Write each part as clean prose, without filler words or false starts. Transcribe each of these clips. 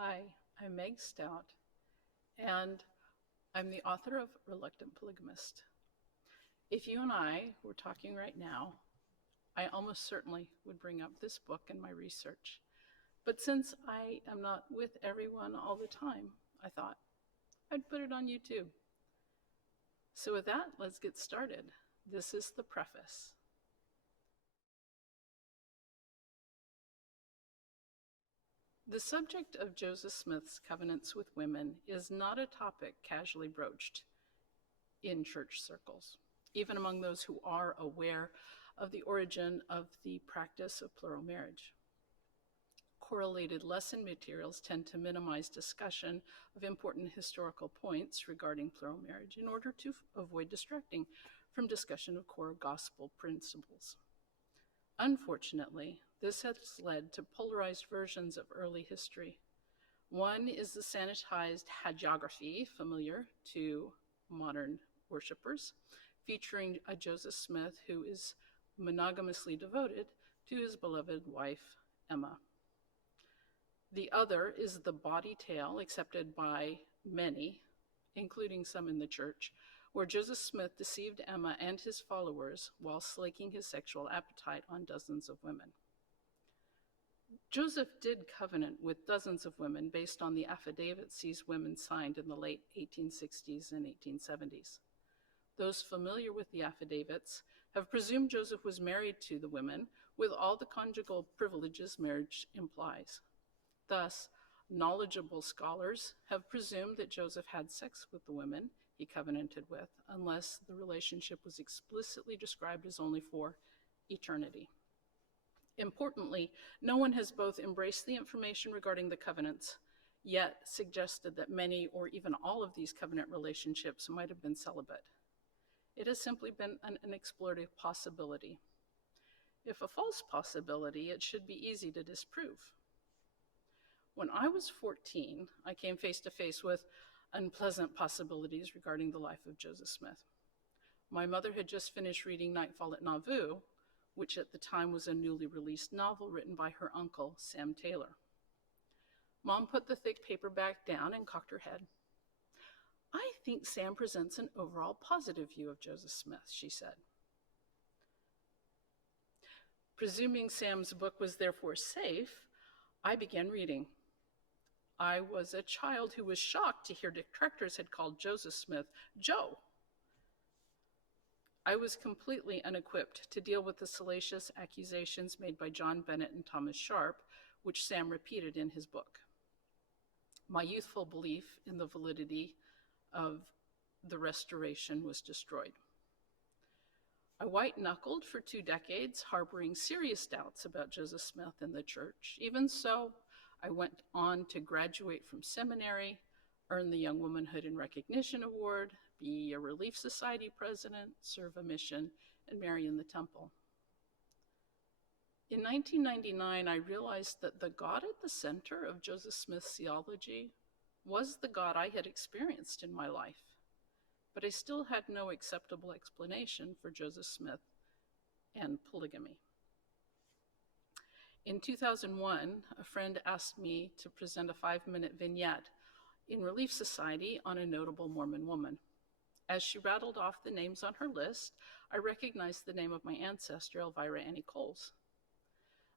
Hi, I'm Meg Stout, and I'm the author of Reluctant Polygamist. If you and I were talking right now, I almost certainly would bring up this book in my research. But since I am not with everyone all the time, I thought I'd put it on YouTube. So with that, let's get started. This is the preface. The subject of Joseph Smith's covenants with women is not a topic casually broached in church circles, even among those who are aware of the origin of the practice of plural marriage. Correlated lesson materials tend to minimize discussion of important historical points regarding plural marriage in order to avoid distracting from discussion of core gospel principles. Unfortunately, this has led to polarized versions of early history. One is the sanitized hagiography, familiar to modern worshipers, featuring a Joseph Smith who is monogamously devoted to his beloved wife, Emma. The other is the bawdy tale accepted by many, including some in the church, where Joseph Smith deceived Emma and his followers while slaking his sexual appetite on dozens of women. Joseph did covenant with dozens of women based on the affidavits these women signed in the late 1860s and 1870s. Those familiar with the affidavits have presumed Joseph was married to the women with all the conjugal privileges marriage implies. Thus, knowledgeable scholars have presumed that Joseph had sex with the women he covenanted with, unless the relationship was explicitly described as only for eternity. Importantly, no one has both embraced the information regarding the covenants, yet suggested that many or even all of these covenant relationships might have been celibate. It has simply been an explorative possibility. If a false possibility, it should be easy to disprove. When I was 14, I came face to face with unpleasant possibilities regarding the life of Joseph Smith. My mother had just finished reading Nightfall at Nauvoo, which at the time was a newly released novel written by her uncle, Sam Taylor. Mom put the thick paperback down and cocked her head. "I think Sam presents an overall positive view of Joseph Smith," she said. Presuming Sam's book was therefore safe, I began reading. I was a child who was shocked to hear detractors had called Joseph Smith Joe. I was completely unequipped to deal with the salacious accusations made by John Bennett and Thomas Sharp, which Sam repeated in his book. My youthful belief in the validity of the restoration was destroyed. I white-knuckled for 2 decades, harboring serious doubts about Joseph Smith and the church. Even so, I went on to graduate from seminary, earn the Young Womanhood in Recognition Award, be a Relief Society president, serve a mission, and marry in the temple. In 1999, I realized that the God at the center of Joseph Smith's theology was the God I had experienced in my life, but I still had no acceptable explanation for Joseph Smith and polygamy. In 2001, a friend asked me to present a 5-minute vignette in Relief Society on a notable Mormon woman. As she rattled off the names on her list, I recognized the name of my ancestor, Elvira Annie Coles.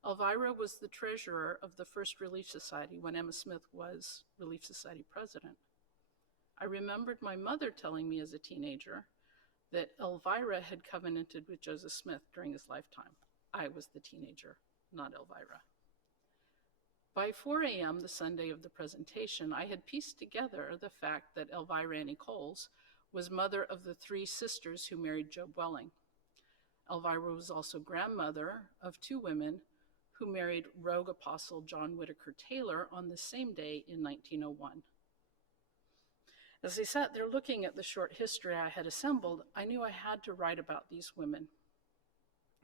Elvira was the treasurer of the first Relief Society when Emma Smith was Relief Society president. I remembered my mother telling me as a teenager that Elvira had covenanted with Joseph Smith during his lifetime. I was the teenager, not Elvira. By 4 a.m. the Sunday of the presentation, I had pieced together the fact that Elvira Annie Coles was mother of the 3 sisters who married Job Welling. Elvira was also grandmother of 2 women who married rogue apostle John Whitaker Taylor on the same day in 1901. As I sat there looking at the short history I had assembled, I knew I had to write about these women.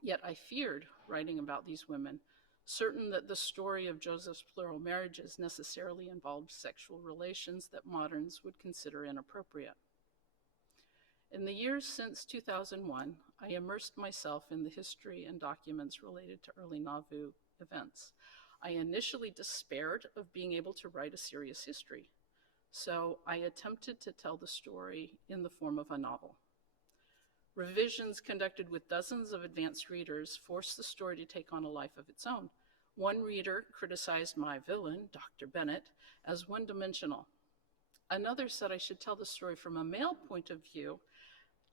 Yet I feared writing about these women, certain that the story of Joseph's plural marriages necessarily involved sexual relations that moderns would consider inappropriate. In the years since 2001, I immersed myself in the history and documents related to early Nauvoo events. I initially despaired of being able to write a serious history, so I attempted to tell the story in the form of a novel. Revisions conducted with dozens of advanced readers forced the story to take on a life of its own. One reader criticized my villain, Dr. Bennett, as one-dimensional. Another said I should tell the story from a male point of view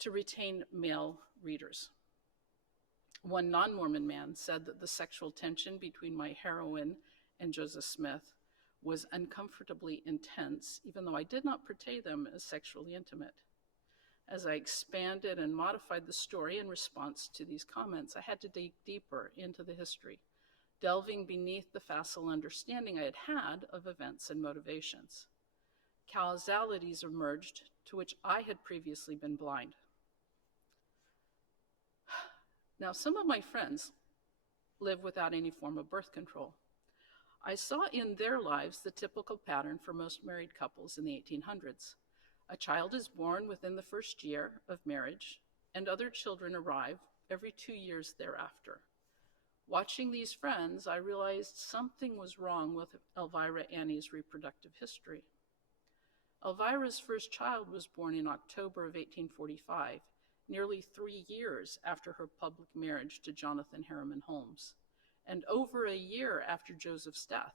to retain male readers. One non-Mormon man said that the sexual tension between my heroine and Joseph Smith was uncomfortably intense, even though I did not portray them as sexually intimate. As I expanded and modified the story in response to these comments, I had to dig deeper into the history, delving beneath the facile understanding I had had of events and motivations. Causalities emerged to which I had previously been blind. Now, some of my friends live without any form of birth control. I saw in their lives the typical pattern for most married couples in the 1800s. A child is born within the first year of marriage, and other children arrive every 2 years thereafter. Watching these friends, I realized something was wrong with Elvira Annie's reproductive history. Elvira's first child was born in October of 1845, nearly 3 years after her public marriage to Jonathan Harriman Holmes, and over a year after Joseph's death.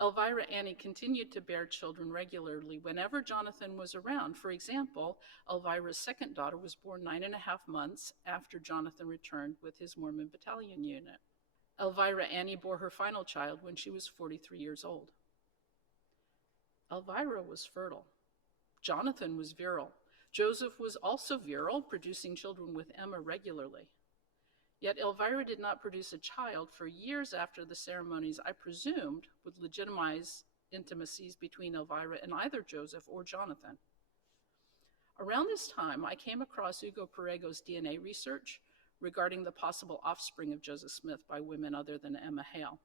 Elvira Annie continued to bear children regularly whenever Jonathan was around. For example, Elvira's second daughter was born 9.5 months after Jonathan returned with his Mormon battalion unit. Elvira Annie bore her final child when she was 43 years old. Elvira was fertile. Jonathan was virile. Joseph was also virile, producing children with Emma regularly. Yet Elvira did not produce a child for years after the ceremonies I presumed would legitimize intimacies between Elvira and either Joseph or Jonathan. Around this time, I came across Hugo Perrego's DNA research regarding the possible offspring of Joseph Smith by women other than Emma Hale.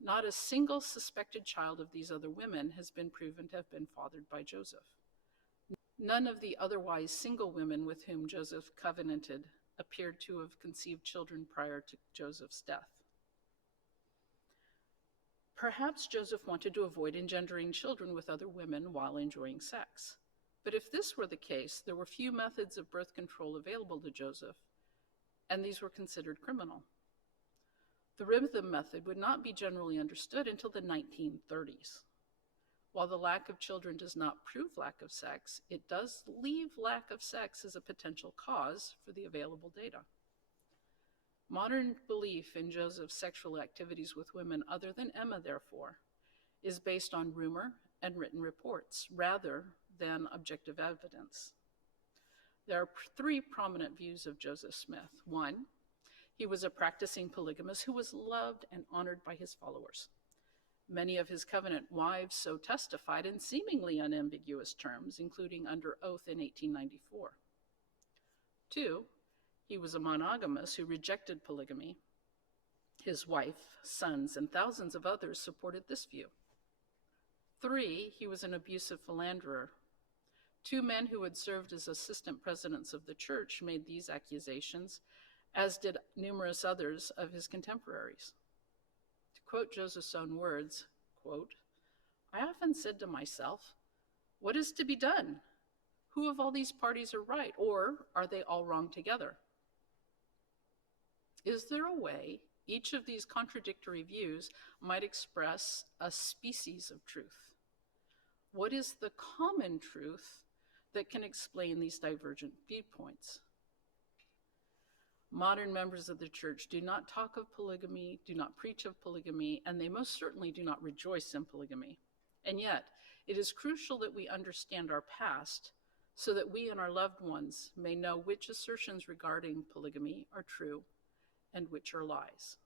Not a single suspected child of these other women has been proven to have been fathered by Joseph. None of the otherwise single women with whom Joseph covenanted appeared to have conceived children prior to Joseph's death. Perhaps Joseph wanted to avoid engendering children with other women while enjoying sex. But if this were the case, there were few methods of birth control available to Joseph, and these were considered criminal. The rhythm method would not be generally understood until the 1930s. While the lack of children does not prove lack of sex, it does leave lack of sex as a potential cause for the available data. Modern belief in Joseph's sexual activities with women other than Emma, therefore, is based on rumor and written reports rather than objective evidence. There are 3 prominent views of Joseph Smith. 1, he was a practicing polygamist who was loved and honored by his followers. Many of his covenant wives so testified in seemingly unambiguous terms, including under oath in 1894. 2, he was a monogamist who rejected polygamy. His wife, sons, and thousands of others supported this view. 3, he was an abusive philanderer. 2 men who had served as assistant presidents of the church made these accusations, as did numerous others of his contemporaries. Quote Joseph's own words, quote, "I often said to myself, what is to be done? Who of all these parties are right, or are they all wrong together? Is there a way each of these contradictory views might express a species of truth? What is the common truth that can explain these divergent viewpoints? Modern members of the church do not talk of polygamy, do not preach of polygamy, and they most certainly do not rejoice in polygamy. And yet, it is crucial that we understand our past so that we and our loved ones may know which assertions regarding polygamy are true and which are lies.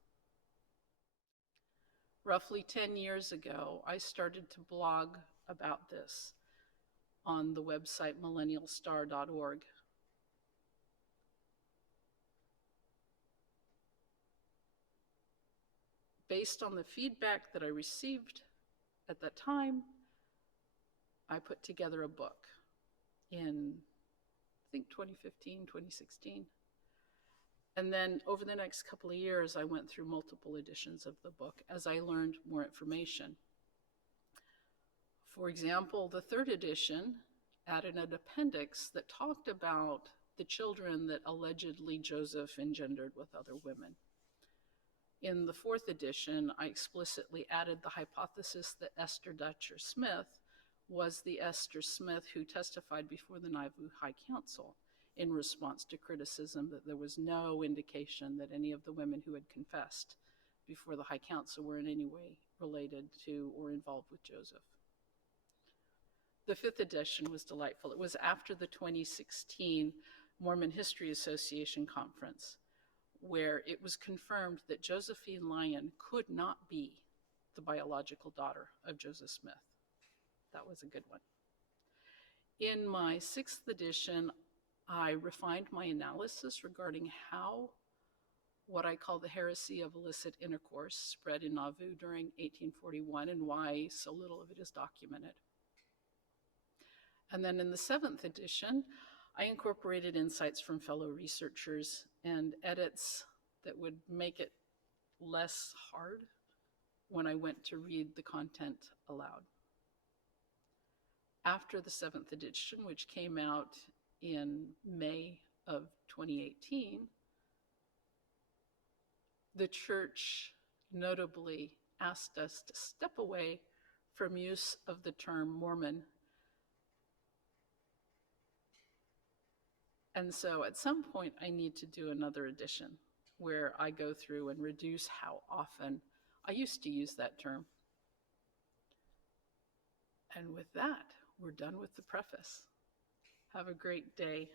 Roughly 10 years ago, I started to blog about this on the website millennialstar.org. Based on the feedback that I received at that time, I put together a book in, I think, 2015, 2016. And then over the next couple of years, I went through multiple editions of the book as I learned more information. For example, the third edition added an appendix that talked about the children that allegedly Joseph engendered with other women. In the fourth edition, I explicitly added the hypothesis that Esther Dutcher Smith was the Esther Smith who testified before the Nauvoo High Council in response to criticism that there was no indication that any of the women who had confessed before the High Council were in any way related to or involved with Joseph. The fifth edition was delightful. It was after the 2016 Mormon History Association conference, where it was confirmed that Josephine Lyon could not be the biological daughter of Joseph Smith. That was a good one. In my sixth edition, I refined my analysis regarding how what I call the heresy of illicit intercourse spread in Nauvoo during 1841 and why so little of it is documented. And then in the seventh edition, I incorporated insights from fellow researchers and edits that would make it less hard when I went to read the content aloud. After the seventh edition, which came out in May of 2018, the church notably asked us to step away from use of the term Mormon. And so at some point, I need to do another edition where I go through and reduce how often I used to use that term. And with that, we're done with the preface. Have a great day.